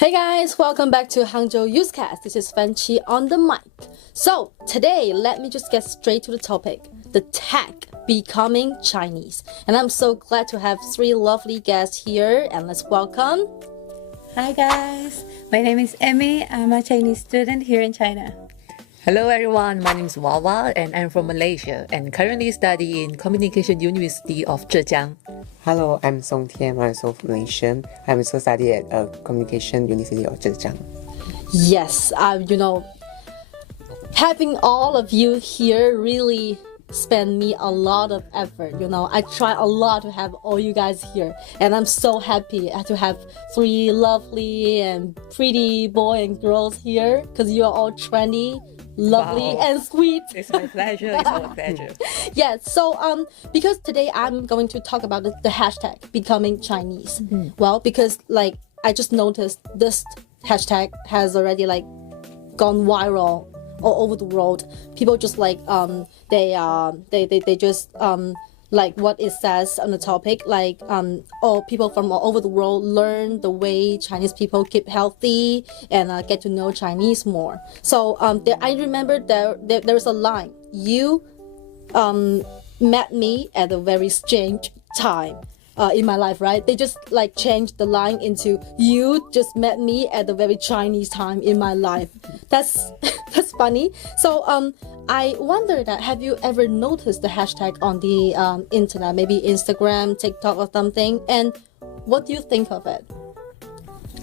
Hey guys, welcome back to Hangzhou Usecast. This is Fanchi on the mic. So today, let me just get straight to the topic, the tech becoming Chinese. And I'm so glad to have three lovely guests here, and let's welcome. Hi guys, my name is Emmy. I'm a Chinese student here in China. Hello everyone, my name is Wawa and I'm from Malaysia and currently study in Communication University of Zhejiang. Hello, I'm Song Tian. I'm also from Malaysian. I'm also study at Communication University of Zhejiang. Yes, having all of you here really spend me a lot of effort. I try a lot to have all you guys here, and I'm so happy to have three lovely and pretty boy and girls here because you are all trendy, lovely, Wow. and sweet. It's my pleasure, it's our pleasure. Yeah, so because today I'm going to talk about the hashtag becoming Chinese. Well, because I just noticed this hashtag has already gone viral all over the world. People just they just like what it says on the topic, people from all over the world learn the way Chinese people keep healthy and get to know Chinese more. So I remember there's a line, you met me at a very strange time in my life, right? They just changed the line into, you just met me at a very Chinese time in my life. That's that's funny. So I wonder that, have you ever noticed the hashtag on the internet, maybe Instagram, TikTok or something, and what do you think of it?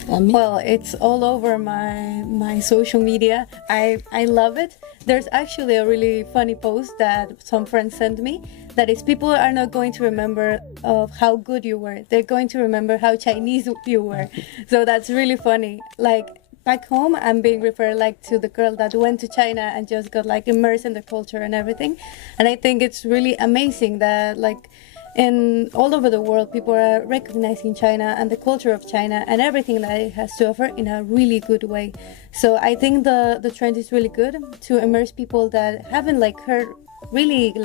Well, it's all over my social media. I love it. There's actually a really funny post that some friends sent me that is, people are not going to remember of how good you were. They're going to remember how Chinese you were. So that's really funny. Back home, I'm being referred to the girl that went to China and just got immersed in the culture and everything. And I think it's really amazing that in all over the world, people are recognizing China and the culture of China and everything that it has to offer in a really good way. So I think the trend is really good to immerse people that haven't heard really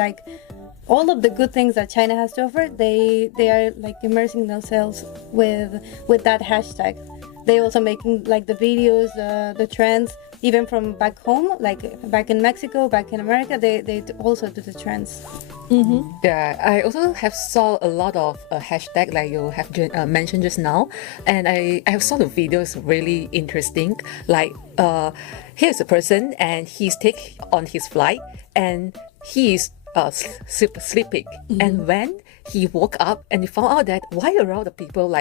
all of the good things that China has to offer. They are immersing themselves with that hashtag. They also making the videos, the trends, even from back home, back in Mexico, back in America, they also do the trends. Yeah, I also have saw a lot of hashtag like you have mentioned just now, and I have saw the videos really interesting. Here's a person and he's take on his flight and he is sleeping, and when he woke up and he found out that why around the people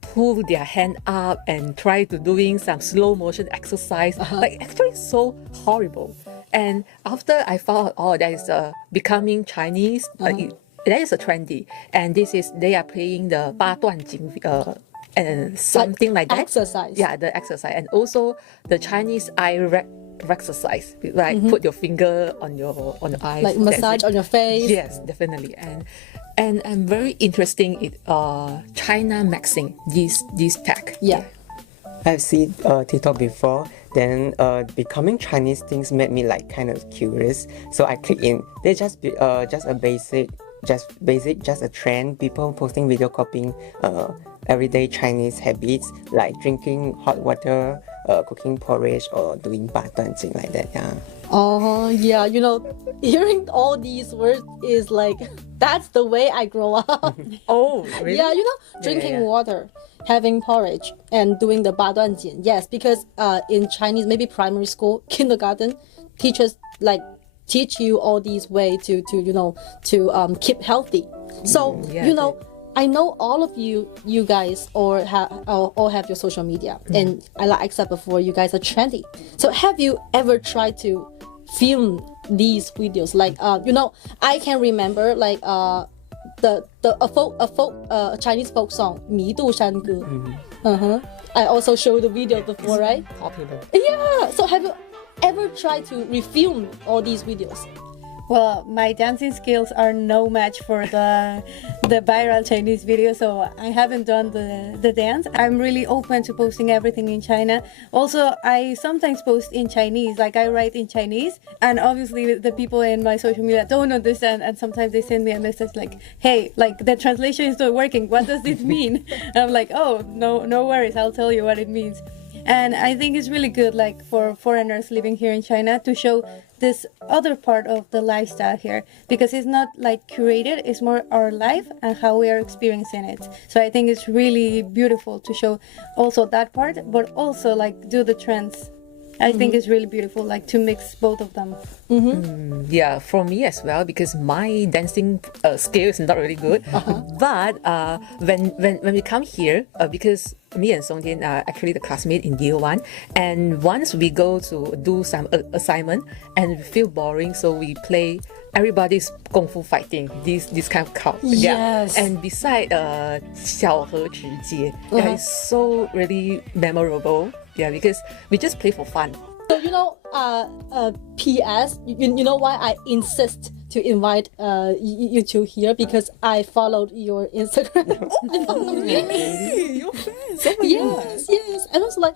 pull their hand up and try to doing some slow motion exercise, actually so horrible. And after I found out that is becoming Chinese, that is a trendy, and they are playing the 八段锦 and something like that. Exercise. Yeah, the exercise, and also the Chinese eye exercise, put your finger on your eyes, massage on your face. Yes, definitely. And I'm very interested in China mixing this tech. Yeah. I've seen TikTok before. Then becoming Chinese things made me kind of curious. So I click in. They just a basic, just a trend. People posting video copying everyday Chinese habits like drinking hot water, cooking porridge, or doing 八段锦 like that. Yeah. Yeah, hearing all these words is that's the way I grow up. Oh, really? Yeah, drinking water, having porridge, and doing the 八段锦. Yes, because in Chinese, maybe primary school, kindergarten, teachers teach you all these ways to keep healthy. So yeah, I know all of you guys all have your social media, and I said before, you guys are trendy. So have you ever tried to film these videos? I can remember a Chinese folk song, 弥渡山歌. I also showed the video before, right? Popular. Yeah. So have you ever tried to refilm all these videos? Well, my dancing skills are no match for the viral Chinese video, so I haven't done the dance. I'm really open to posting everything in China. Also, I sometimes post in Chinese, I write in Chinese, and obviously the people in my social media don't understand, and sometimes they send me a message hey, the translation is not working, what does it mean? And I'm oh, no worries, I'll tell you what it means. And I think it's really good, like for foreigners living here in China, to show this other part of the lifestyle here, because it's not like curated, it's more our life and how we are experiencing it. So I think it's really beautiful to show also that part, but also like do the trends. I think it's really beautiful, like to mix both of them. Yeah, for me as well, because my dancing skill is not really good. But when we come here, because me and Song Tian are actually the classmate in year one, and once we go to do some assignment and we feel boring, so we play everybody's kung fu fighting, this kind of cult. Yes. Yeah. And beside 小河直街, yeah, it's so really memorable. Yeah, because we just play for fun. So P.S. You know why I insist to invite you two here, because I followed your Instagram. Really? You're fans? Oh my God. Yes. And I was like,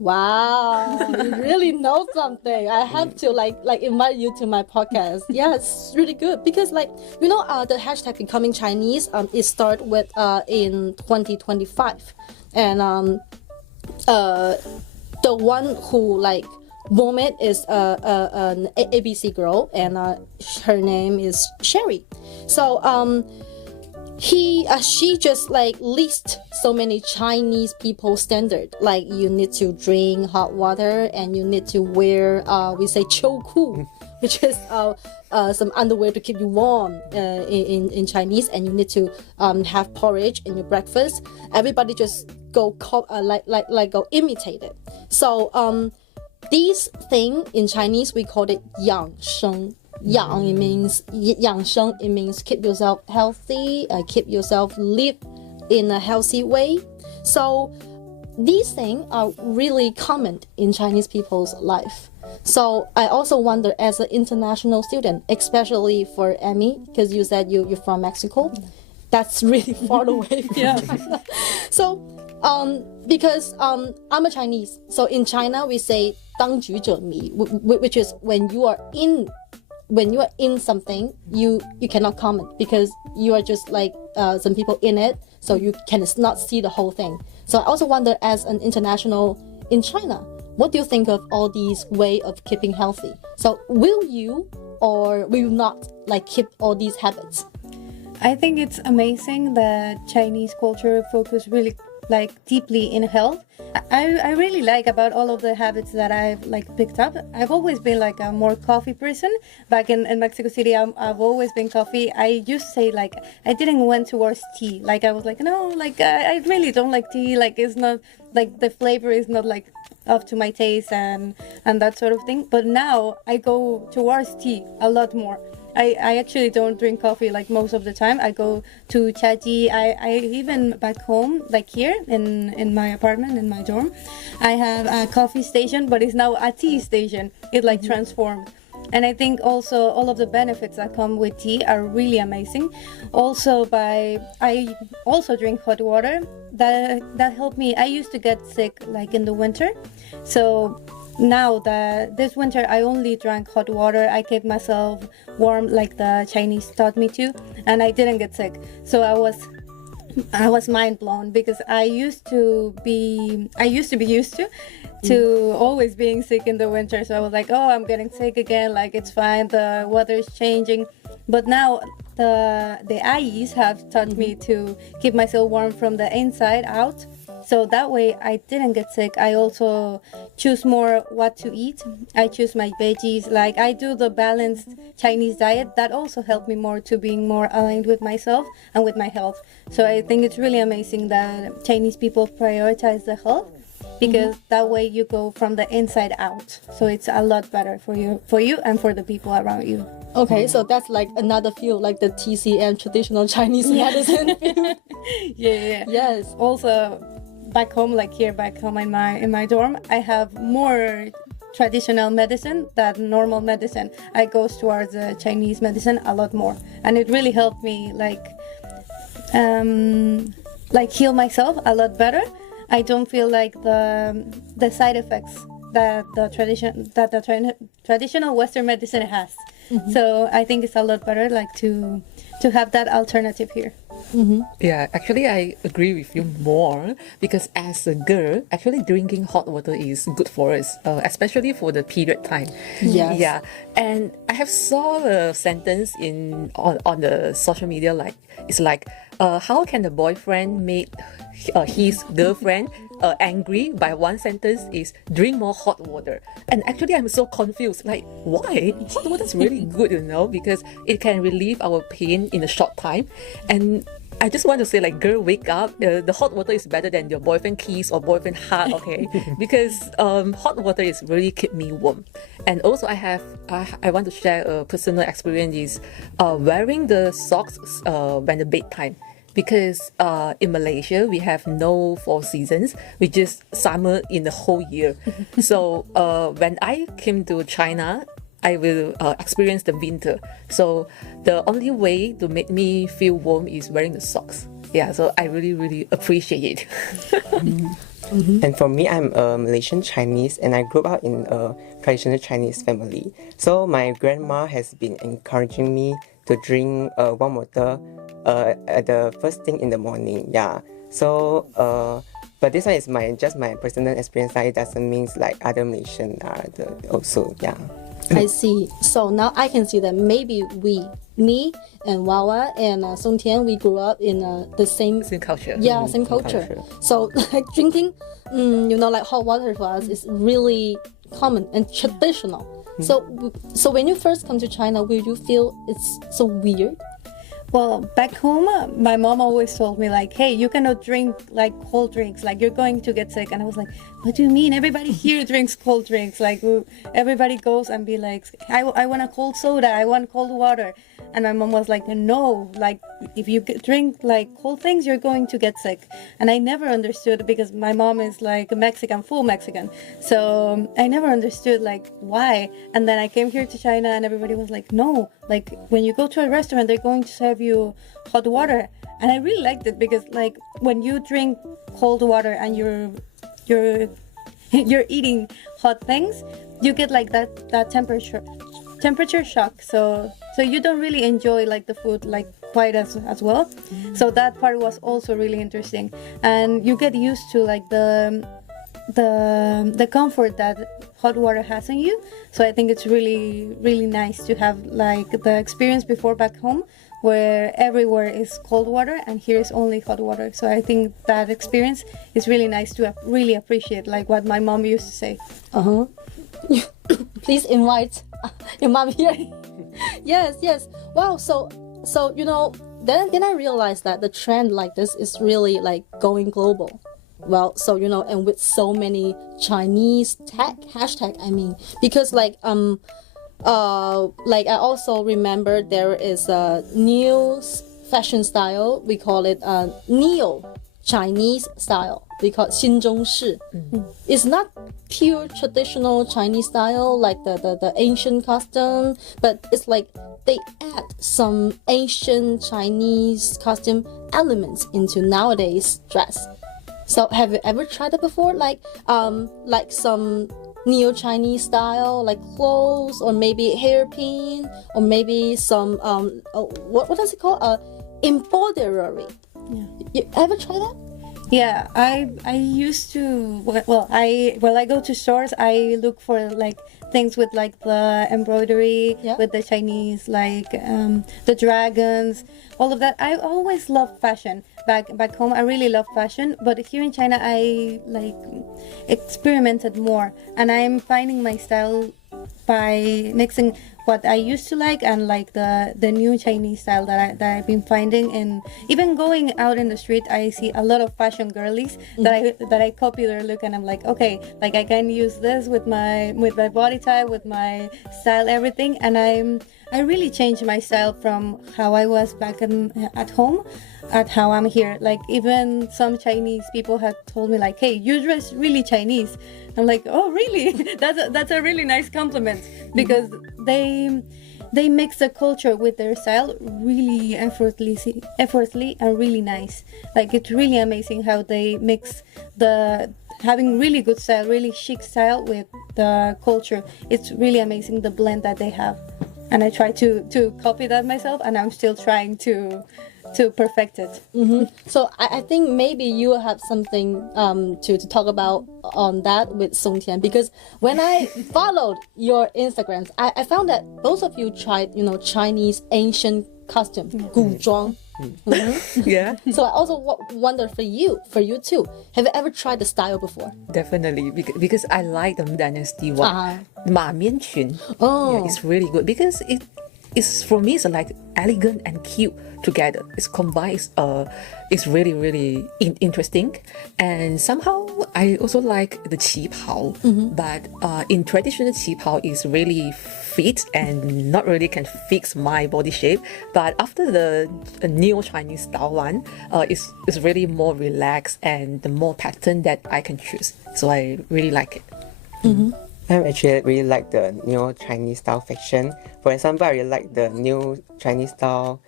wow, you really know something. I have to like invite you to my podcast. Yeah, it's really good because the hashtag Becoming Chinese it started with in 2025, and the one who won it is an ABC girl, and her name is Sherry. So she just list so many Chinese people standard, like you need to drink hot water and you need to wear we say 秋裤, which is some underwear to keep you warm in Chinese, and you need to have porridge in your breakfast. Everybody just go go imitate it. So this thing in Chinese we call it 养生. Yang, it means 养生, it means keep yourself healthy, keep yourself live in a healthy way. So these things are really common in Chinese people's life. So I also wonder, as an international student, especially for Emmy, because you said you're from Mexico, that's really far away from China. So because I'm a Chinese, so in China we say 当局者迷, which is when you are in something, you cannot comment because you are just like some people in it, so you cannot see the whole thing. So I also wonder, as an international in China, what do you think of all these way of keeping healthy? So will you or will you not keep all these habits? I think it's amazing that Chinese culture focus really deeply in health. I really like about all of the habits that I've picked up. I've always been a more coffee person. Back in Mexico City, I've always been coffee. I used to say I didn't went towards tea. I was no, I really don't like tea. It's not the flavor is not up to my taste and that sort of thing. But now I go towards tea a lot more. I actually don't drink coffee most of the time. I go to chaji. I even back home, here in my apartment, in my dorm, I have a coffee station, but it's now a tea station. It transformed. And I think also all of the benefits that come with tea are really amazing. Also I also drink hot water. That helped me. I used to get sick in the winter. So now that this winter I only drank hot water, I kept myself warm like the Chinese taught me to, and I didn't get sick. So I was mind blown, because I used to be used to always being sick in the winter. So I was oh, I'm getting sick again, it's fine, the weather is changing. But now the AIs have taught me to keep myself warm from the inside out. So that way I didn't get sick. I also choose more what to eat. I choose my veggies. I do the balanced Chinese diet. That also helped me more to being more aligned with myself and with my health. So I think it's really amazing that Chinese people prioritize the health, because that way you go from the inside out. So it's a lot better for you and for the people around you. Okay, so that's another field, the TCM, traditional Chinese medicine field. Yeah. Yes. Also, back home, back home in my dorm, I have more traditional medicine than normal medicine. I go towards Chinese medicine a lot more, and it really helped me heal myself a lot better. I don't feel the side effects that the traditional Western medicine has. So I think it's a lot better to have that alternative here. Yeah, actually, I agree with you more because as a girl, actually drinking hot water is good for us, especially for the period time. Yes. Yeah, and I have saw a sentence on the social media like it's like, how can the boyfriend make his girlfriend angry by one sentence is drink more hot water. And actually, I'm so confused. Like, why? Hot water is really good, because it can relieve our pain in a short time. And I just want to say, like, girl, wake up. The hot water is better than your boyfriend kiss or boyfriend hug, okay? Because hot water is really keep me warm. And also, I want to share a personal experience is wearing the socks when the bedtime. Because in Malaysia we have no 4 seasons, we just summer in the whole year. So when I came to China, I will experience the winter. So the only way to make me feel warm is wearing the socks. Yeah, so I really, really appreciate it. And for me, I'm a Malaysian Chinese and I grew up in a traditional Chinese family. So my grandma has been encouraging me to drink warm water at the first thing in the morning. Yeah. So, but this one is just my personal experience. Like, it doesn't mean like other Malaysian are also, yeah. I see. So now I can see that maybe me and Wawa and Song Tian, we grew up in the same culture. Yeah, same culture. So like drinking, like hot water for us is really common and traditional. So when you first come to China, will you feel it's so weird? Well, back home, my mom always told me like, hey, you cannot drink like cold drinks, like you're going to get sick. And I was like, what do you mean? Everybody here drinks cold drinks. Like everybody goes and be like, I want a cold soda, I want cold water. And my mom was like, no, like if you drink like cold things, you're going to get sick. And I never understood because my mom is like Mexican, full Mexican. So I never understood like why. And then I came here to China and everybody was like, no, like when you go to a restaurant, they're going to serve you hot water. And I really liked it because like when you drink cold water and you're eating hot things, you get like that temperature shock. So you don't really enjoy like the food like quite as well. So that part was also really interesting, and you get used to like the comfort that hot water has on you. So I think it's really, really nice to have like the experience before back home where everywhere is cold water and here is only hot water. So I think that experience is really nice to really appreciate, like what my mom used to say. Please invite your mom here. Yes. Wow. So then I realized that the trend like this is really like going global. Well, so and with so many Chinese tech hashtag, I mean, because like I also remember there is a new fashion style. We call it neo Chinese style. We call it 新中式. It's not pure traditional Chinese style like the ancient custom, but it's like they add some ancient Chinese costume elements into nowadays dress. So have you ever tried it before? Like some neo-Chinese style, like clothes, or maybe hairpin, or maybe some what is it called? Embroidery. Yeah. You ever try that? Yeah, I used to. Well, I go to stores, I look for like things with like the embroidery, with the Chinese, like the dragons, all of that. I always loved fashion. Back home, I really love fashion, but here in China, I like experimented more, and I'm finding my style by mixing what I used to like and like the new Chinese style that I've been finding. And even going out in the street, I see a lot of fashion girlies that I copy their look, and I'm like, okay, like I can use this with my body type, with my style, everything. And I really changed my style from how I was back at home at how I'm here. Like even some Chinese people have told me like, hey, you dress really Chinese. I'm like, oh really? that's a really nice compliment, because they mix the culture with their style really effortlessly and really nice. Like it's really amazing how they mix having really good style, really chic style with the culture. It's really amazing the blend that they have. And I try to copy that myself, and I'm still trying to to perfect it. So I think maybe you have something to talk about on that with Song Tian, because when I followed your Instagrams, I found that both of you tried, Chinese ancient costume, 古装. Yeah, So I also wonder for you too. Have you ever tried the style before? definitely because I like the Dynasty one. Uh-huh. 马面裙. Oh. Yeah, it's really good because it's for me it's like elegant and cute together. It's combined. It's really really interesting, and somehow I also like the 旗袍. But in traditional 旗袍is really fit and not really can fix my body shape. But after the neo Chinese style one, it's really more relaxed and the more pattern that I can choose. So I really like it. I actually really like the new Chinese style fashion. For example, I really like the new Chinese style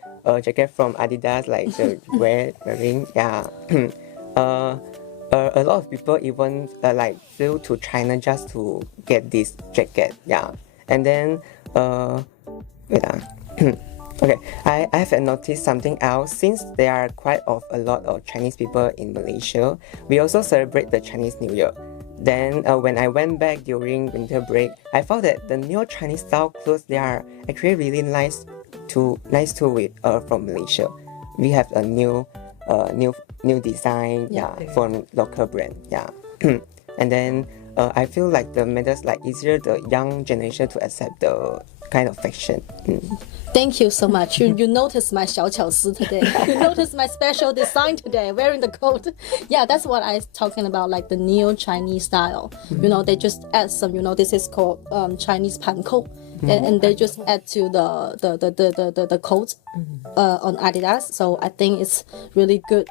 jacket from Adidas, like the wearing. Yeah. A lot of people even like flew to China just to get this jacket. Yeah. And then wait. Okay, I have noticed something else. Since there are quite a lot of Chinese people in Malaysia, we also celebrate the Chinese New Year. Then when I went back during winter break, I found that the new Chinese style clothes, they are actually really nice too with from Malaysia. We have a new design from local brand. Yeah. And then I feel like the matters like easier the young generation to accept the kind of fashion. Thank you so much. You noticed my 小巧思 today. You noticed my special design today, wearing the coat. Yeah, that's what I was talking about, like the neo Chinese style. They just add some, this is called Chinese pan coat. And they just add to the coat on Adidas. So I think it's really good.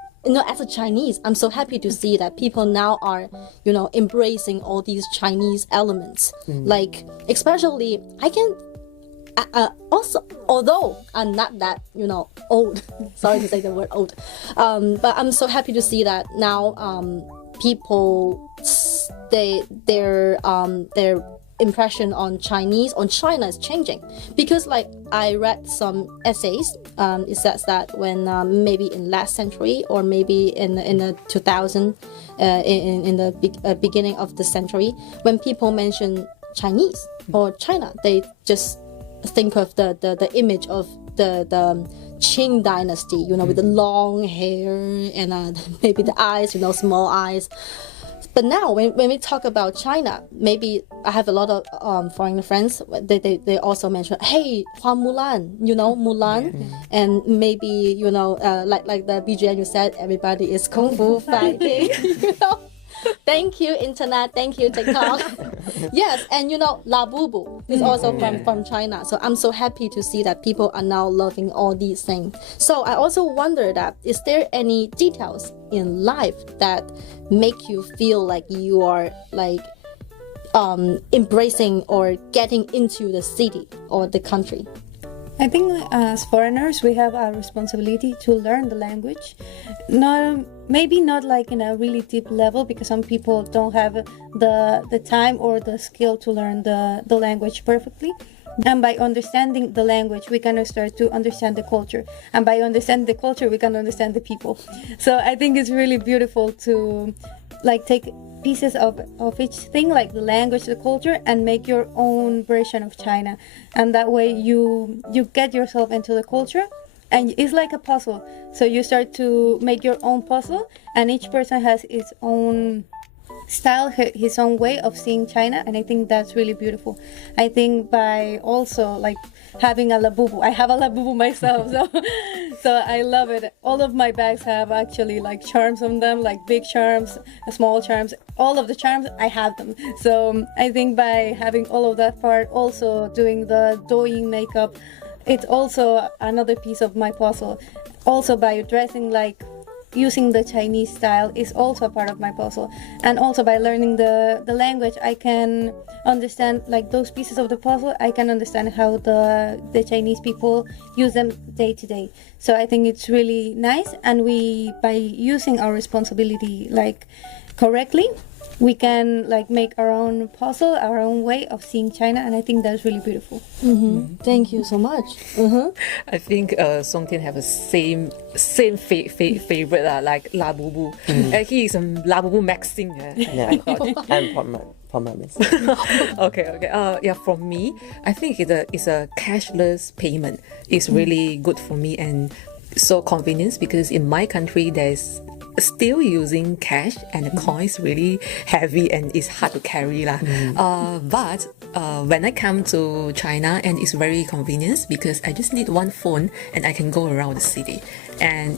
As a Chinese, I'm so happy to see that people now are, embracing all these Chinese elements. Like, especially, I can also, although I'm not that, old, sorry to say the word old, but I'm so happy to see that now people, their impression on China is changing. Because like I read some essays, it says that when maybe in last century or maybe in the 2000, in the beginning of the century, when people mention Chinese or China, they just think of the image of the Qing dynasty, with the long hair and maybe the eyes, small eyes. But now, when we talk about China, maybe I have a lot of foreign friends. They also mention, hey, Hua Mulan, Mulan, and maybe like the BGM you said, everybody is kung fu fighting. Thank you, internet. Thank you, TikTok. Yes, and Labubu is also from China. So I'm so happy to see that people are now loving all these things. So I also wonder that, is there any details in life that make you feel like you are like embracing or getting into the city or the country? I think as foreigners, we have a responsibility to learn the language. Maybe not like in a really deep level, because some people don't have the time or the skill to learn the language perfectly. And by understanding the language, we can start to understand the culture. And by understanding the culture, we can understand the people. So I think it's really beautiful to like take pieces of each thing, like the language, the culture, and make your own version of China. And that way you get yourself into the culture, and it's like a puzzle. So you start to make your own puzzle, and each person has its own style, his own way of seeing China, and I think that's really beautiful. I think by also like having a labubu, I have a labubu myself, so I love it. All of my bags have actually like charms on them, like big charms, small charms, all of the charms, I have them. So I think by having all of that part, also doing the Douyin makeup, it's also another piece of my puzzle. Also by dressing like using the Chinese style is also a part of my puzzle. And also by learning the language, I can understand like those pieces of the puzzle. I can understand how the Chinese people use them day to day. So I think it's really nice, and we, by using our responsibility like correctly, we can like make our own puzzle, our own way of seeing China, and I think that's really beautiful. Thank you so much. I think Song Tian have the same favorite like La Bubu. He is a La Bubu Maxine. Yeah, I'm promise. Okay. Yeah, for me, I think it's a cashless payment. It's really good for me and so convenient because in my country there's still using cash and the coins really heavy and it's hard to carry lah. But when I come to China and it's very convenient because I just need one phone and I can go around the city and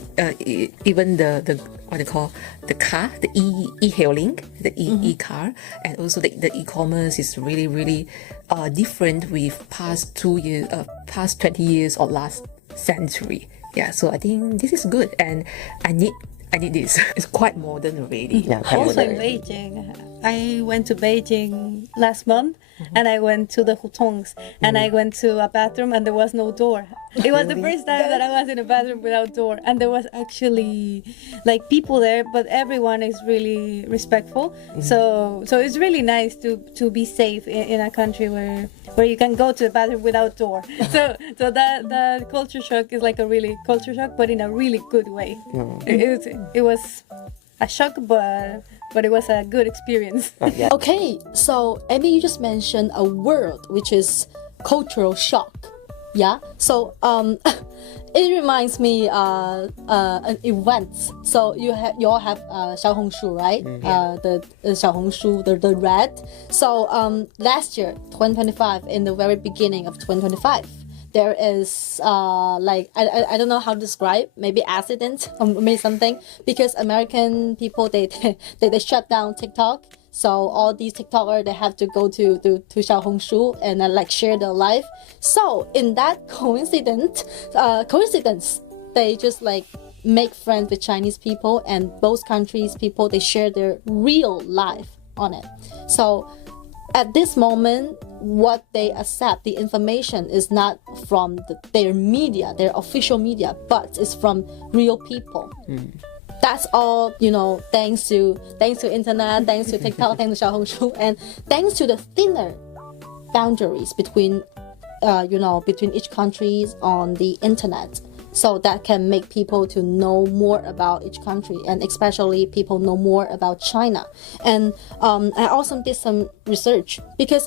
even the what they call the car, the e-hailing, the e-car, and also the e-commerce is really different with past 20 years or last century. Yeah, so I think this is good and I need this. It's quite modern already. Yeah, quite Also in modern. Beijing, I went to Beijing last month, and I went to the hutongs, and I went to a bathroom, and there was no door. It was the first time that I was in a bathroom without door, and there was actually like people there, but everyone is really respectful. So it's really nice to be safe in a country where you can go to the bathroom without door. So that culture shock is like a really culture shock, but in a really good way. It was a shock, but it was a good experience. Yeah. Okay, so Amy, you just mentioned a word which is cultural shock. Yeah, so it reminds me an event. So you all have Xiaohongshu, right? The Xiaohongshu, the red. So last year, 2025, in the very beginning of 2025. There is like I don't know how to describe, maybe accident or maybe something, because American people they shut down TikTok, so all these TikTokers they have to go to Xiaohongshu and like share their life. So in that coincidence they just like make friends with Chinese people, and both countries people they share their real life on it. So at this moment, what they accept, the information is not from their media, their official media, but it's from real people. That's all, thanks to internet, thanks to TikTok, thanks to Xiaohongshu, and thanks to the thinner boundaries between each countries on the internet. So that can make people to know more about each country, and especially people know more about China. And I also did some research because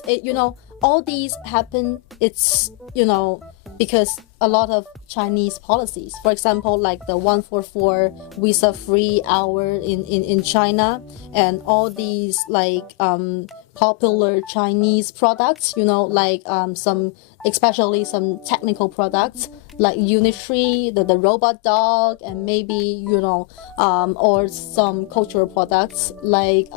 all these happen. It's because a lot of Chinese policies. For example, like the 144 visa-free hour in China, and all these like popular Chinese products. Like especially some technical products like Unitree, the robot dog, and maybe or some cultural products like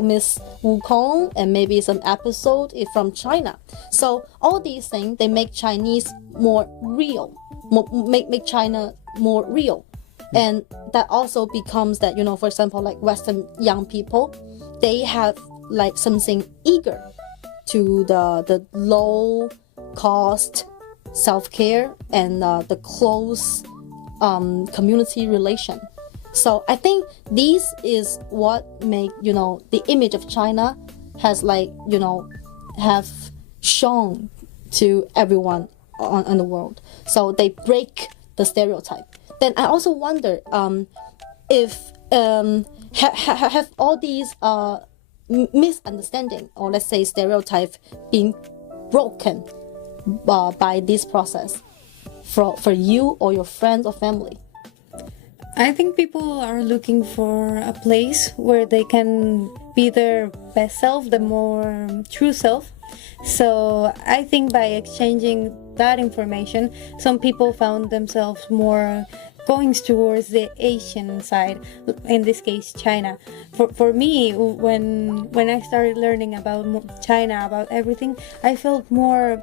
Miss Wukong, and maybe some episode from China. So all these things they make Chinese more real, make China more real, and that also becomes that for example like Western young people, they have like something eager to the low cost self-care and the close community relation. So I think this is what make the image of China has have shown to everyone on the world. So they break the stereotype. Then I also wonder if have all these misunderstanding, or let's say stereotype, been broken by this process for you or your friends or family? I think people are looking for a place where they can be their best self, the more true self. So I think by exchanging that information, some people found themselves more going towards the Asian side, in this case China. For me, when I started learning about China, about everything, I felt more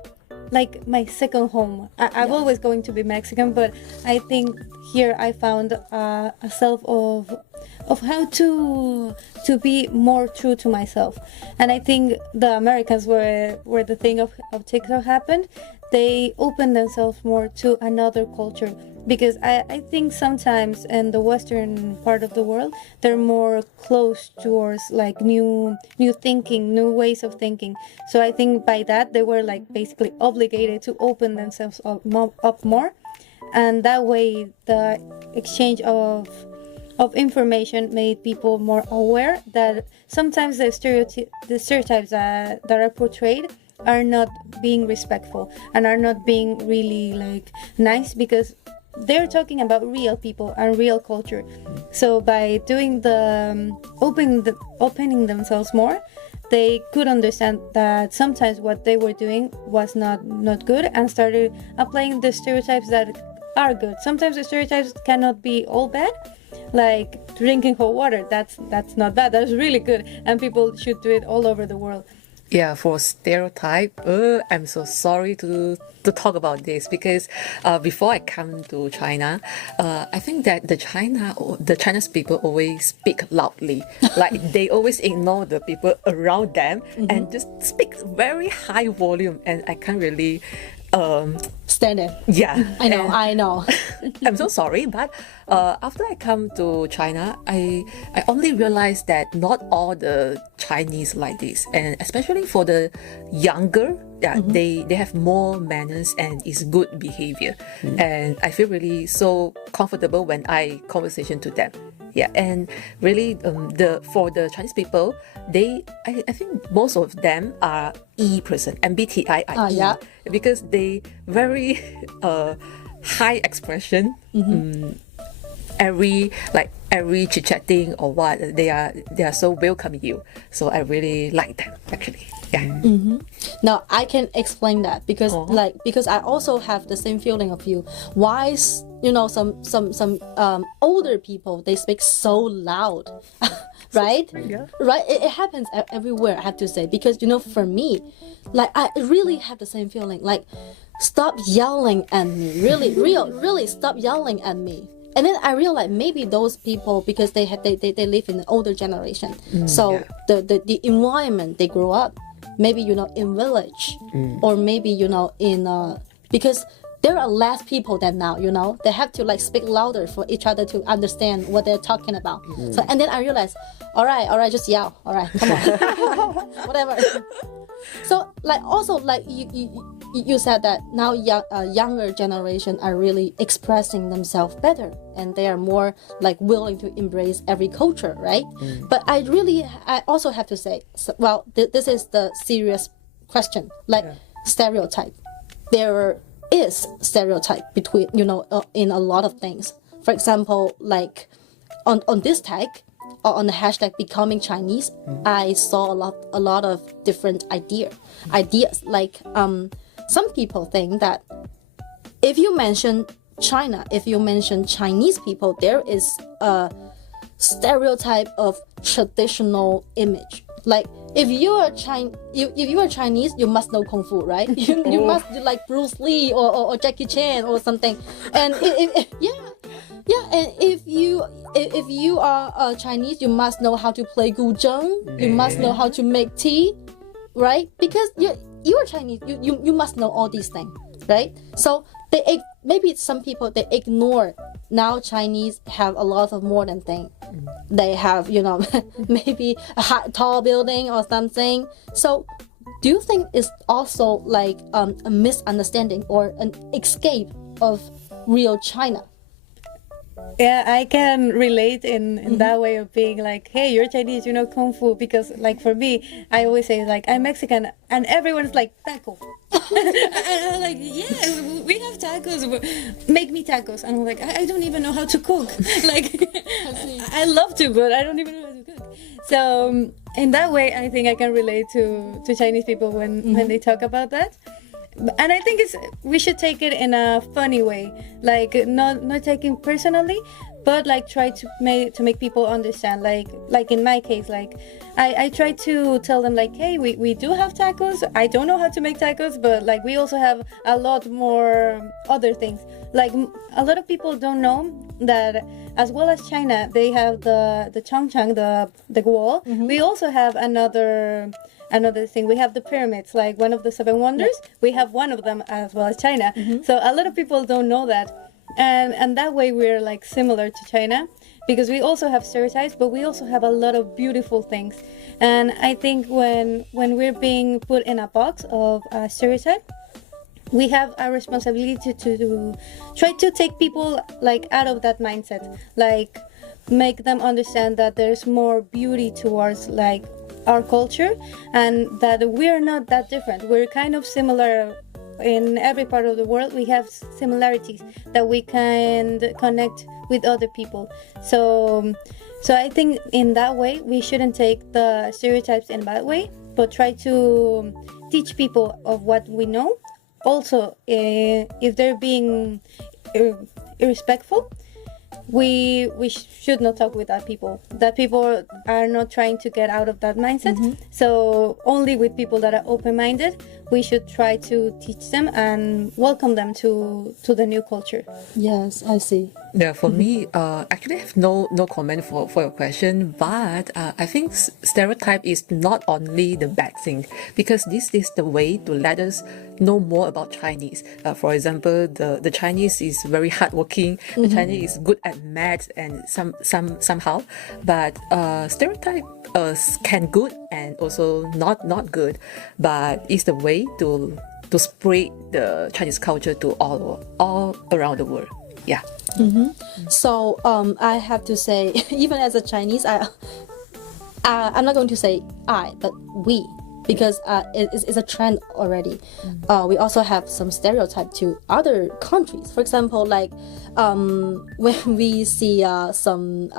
like my second home. I'm always going to be Mexican, but I think here I found a self of how to be more true to myself. And I think the Americans where the thing of TikTok happened, they opened themselves more to another culture, because I think sometimes in the western part of the world they're more close towards like new thinking, new ways of thinking. So I think by that they were like basically obligated to open themselves up more, and that way the exchange of information made people more aware that sometimes the stereotypes that are portrayed are not being respectful and are not being really like nice, because they're talking about real people and real culture. So by doing the opening themselves more, they could understand that sometimes what they were doing was not good, and started applying the stereotypes that are good. Sometimes the stereotypes cannot be all bad, like drinking hot water. That's not bad. That's really good, and people should do it all over the world. Yeah, for stereotype, I'm so sorry to talk about this, because before I come to China, I think that the Chinese people always speak loudly. Like they always ignore the people around them and just speak very high volume, and I can't really Stand it. yeah. I know. I'm so sorry, but after I come to China, I only realized that not all the Chinese like this, and especially for the younger, they have more manners and is good behavior, and I feel really so comfortable when I conversation to them. Yeah, and really, for the Chinese people, I think most of them are E person, MBTI, yeah. because they very high expression. Every chit chatting or what, they are so welcoming you. So I really like them actually. Yeah. Now I can explain that because because I also have the same feeling of you. Why some older people, they speak so loud, right? Yeah. Right. It happens everywhere, I have to say, because for me, like I really have the same feeling. Like, stop yelling at me. Really stop yelling at me. And then I realized maybe those people, because they live in an older generation, so the environment they grew up, maybe in village, or maybe in because there are less people than now. They have to like speak louder for each other to understand what they're talking about. So, and then I realized, all right, just yell. All right, come on, whatever. So like also like you said that now younger generation are really expressing themselves better, and they are more like willing to embrace every culture, right? But I also have to say, this is the serious question, like stereotype. There is stereotype between in a lot of things. For example, like on this tag, or on the hashtag becoming Chinese, I saw a lot of different ideas. Like some people think that if you mention China, if you mention Chinese people, there is a stereotype of traditional image. Like if you are Chinese, you must know kung fu, right? You must do like Bruce Lee or Jackie Chan or something. And and if you are Chinese, you must know how to play guzheng. You must know how to make tea, right? Because you are Chinese, you must know all these things, right? So maybe some people, they ignore now Chinese have a lot of more than things. They have maybe a tall building or something. So do you think it's also like a misunderstanding or an escape of real China? Yeah, I can relate in that way of being like, hey, you're Chinese, you know kung fu. Because like for me, I always say like I'm Mexican, and everyone's like taco. And I'm like, yeah, we have tacos. Make me tacos. And I'm like, I don't even know how to cook. Like, I love to, but I don't even know how to cook. So in that way, I think I can relate to Chinese people when they talk about that. And I think we should take it in a funny way, like not taking personally, but like try to make people understand. Like in my case, like I try to tell them like, hey, we do have tacos. I don't know how to make tacos, but like we also have a lot more other things. Like a lot of people don't know that as well as China, they have the Changchang, the wall. We also have another thing. We have the pyramids, like one of the seven wonders. We have one of them as well as China. So a lot of people don't know that, and that way we're like similar to China, because we also have stereotypes, but we also have a lot of beautiful things. And I think when we're being put in a box of a stereotype, we have a responsibility to try to take people like out of that mindset, like make them understand that there's more beauty towards like our culture, and that we're not that different. We're kind of similar in every part of the world. We have similarities that we can connect with other people. So I think in that way we shouldn't take the stereotypes in a bad way, but try to teach people of what we know. Also, if they're being irrespectful, we should not talk with that people. That people are not trying to get out of that mindset. So only with people that are open-minded, we should try to teach them and welcome them to the new culture. Yes, I see. Yeah, for me, actually I have no comment for your question, but I think stereotype is not only the bad thing, because this is the way to let us know more about Chinese. For example, the Chinese is very hardworking, the Chinese is good at math and somehow, but stereotype can good and also not good, but it's the way to spread the Chinese culture to all around the world. Yeah. So I have to say, even as a Chinese, I'm not going to say I, but we, because it's a trend already. We also have some stereotype to other countries. For example, like when we see some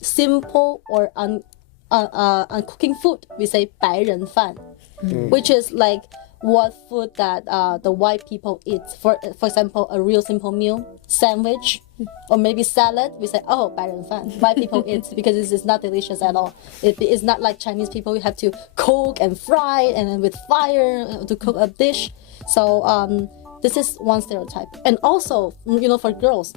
simple or uncooking food, we say 白人饭, which is like what food that the white people eat. For example, a real simple meal, sandwich, or maybe salad. We say, oh, 白人饭. White people eat because it's not delicious at all. It's not like Chinese people. You have to cook and fry and then with fire to cook a dish. So this is one stereotype. And also, for girls,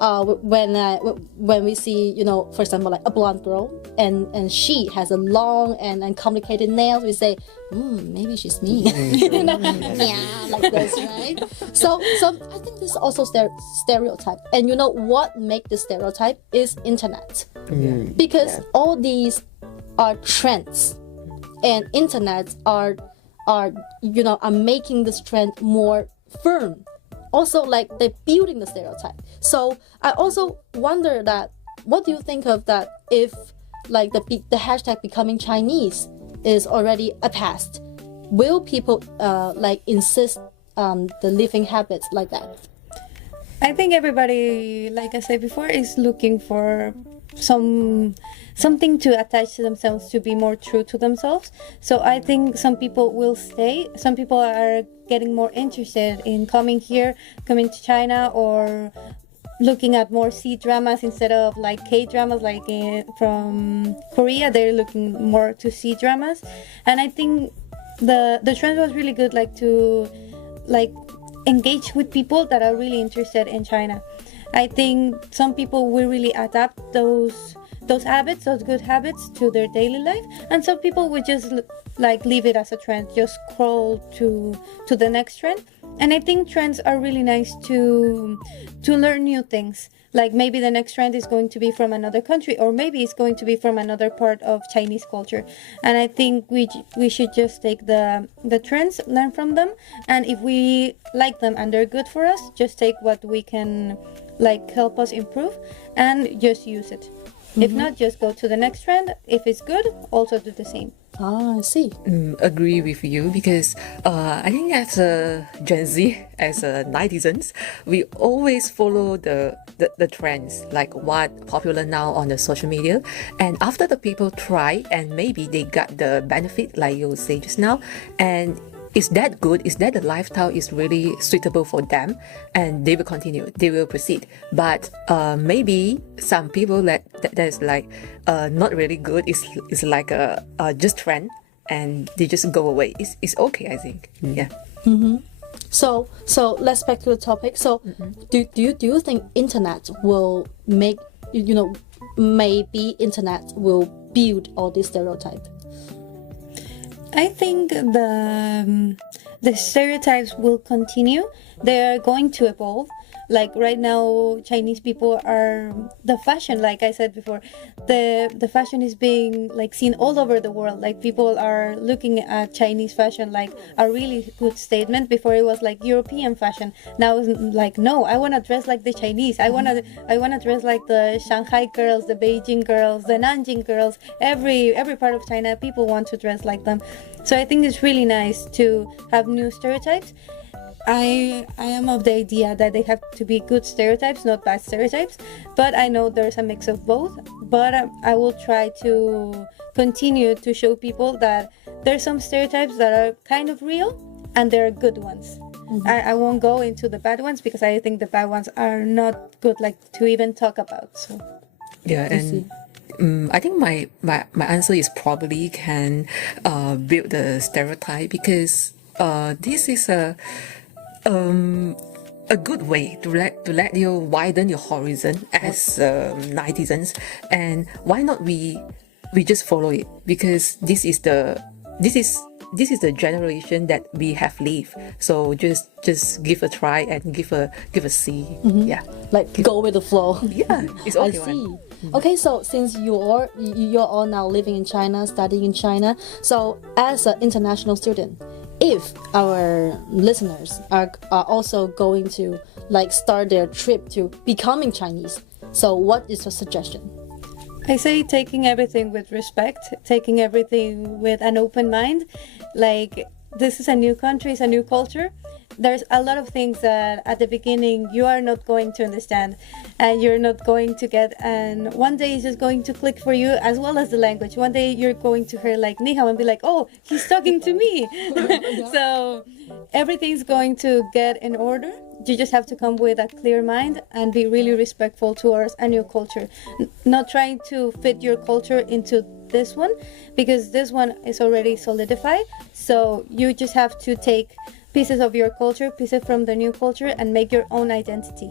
when we see, for example, like a blonde girl and she has a long and complicated nails, we say, maybe she's mean. Yeah, like this, right? So I think this is also stereotype. And what make the stereotype is internet. Because all these are trends, and internet are making this trend more firm. Also, like, they're building the stereotype. So I also wonder that, what do you think of that if like the hashtag becoming Chinese is already a past? Will people like insist the living habits like that? I think everybody, like I said before, is looking for something to attach to themselves, to be more true to themselves. So I think some people will stay. Some people are getting more interested in coming to China, or looking at more C-dramas instead of like K-dramas, like from Korea. They're looking more to C-dramas. And I think the trend was really good, like to engage with people that are really interested in China. I think some people will really adapt those habits, those good habits, to their daily life, and some people will just like leave it as a trend, just scroll to the next trend. And I think trends are really nice to learn new things. Like maybe the next trend is going to be from another country, or maybe it's going to be from another part of Chinese culture. And I think we should just take the trends, learn from them, and if we like them and they're good for us, just take what we can like help us improve and just use it. If not, just go to the next trend. If it's good, also do the same. I see. Agree with you, because I think as a Gen Z, as a netizens, we always follow the trends, like what popular now on the social media. And after the people try and maybe they got the benefit, like you say just now, and is that good? Is that the lifestyle is really suitable for them? And they will continue, they will proceed. But maybe some people that is like not really good, is like a just trend, and they just go away. It's okay, I think. Yeah. So let's back to the topic. So do you think internet will make, maybe internet will build all this stereotype? I think the stereotypes will continue. They are going to evolve. Like right now, Chinese people are the fashion. Like I said before, the fashion is being like seen all over the world. Like people are looking at Chinese fashion like a really good statement. Before it was like European fashion. Now it's like, no, I want to dress like the Chinese. I wanna dress like the Shanghai girls, the Beijing girls, the Nanjing girls. Every part of China, people want to dress like them. So I think it's really nice to have new stereotypes. I am of the idea that they have to be good stereotypes, not bad stereotypes, but I know there's a mix of both. But I will try to continue to show people that there's some stereotypes that are kind of real and there are good ones. I won't go into the bad ones because I think the bad ones are not good, like to even talk about. So Yeah, and I think my answer is probably can build the stereotype, because this is a good way to let you widen your horizon as netizens. And why not we just follow it, because this is the generation that we have lived. So just give a try and give a see. Yeah, Like go with the flow. yeah, it's I okay. see. Okay, so since you're all now living in China, studying in China, so as an international student, if our listeners are also going to like start their trip to becoming Chinese, so what is your suggestion? I say taking everything with respect, taking everything with an open mind. Like, this is a new country, it's a new culture. There's a lot of things that at the beginning you are not going to understand and you're not going to get, and one day it's just going to click for you, as well as the language. One day you're going to hear like ni hao and be like, oh, he's talking to me. So everything's going to get in order. You just have to come with a clear mind and be really respectful towards a new culture. Not trying to fit your culture into this one, because this one is already solidified. So you just have to take pieces of your culture, pieces from the new culture, and make your own identity.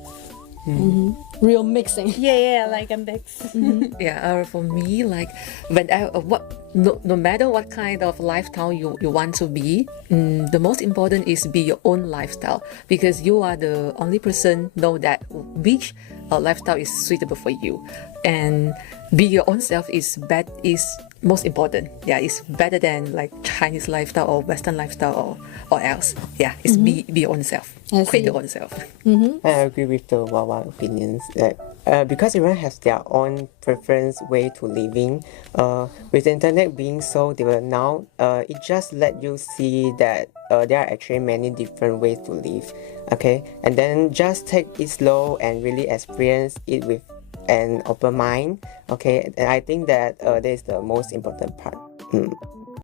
Real mixing. Yeah, like a mix. Yeah, for me, like when no matter what kind of lifestyle you want to be, the most important is be your own lifestyle, because you are the only person know that which lifestyle is suitable for you, and be your own self is most important. Yeah, it's better than like Chinese lifestyle or Western lifestyle or else. Yeah, it's be your own self. I see. Create your own self. I agree with the Wawa opinions. Because everyone has their own preference way to living. With the internet being so developed now, it just let you see that there are actually many different ways to live. Okay, and then just take it slow and really experience it with an open mind. Okay, and I think that that is the most important part.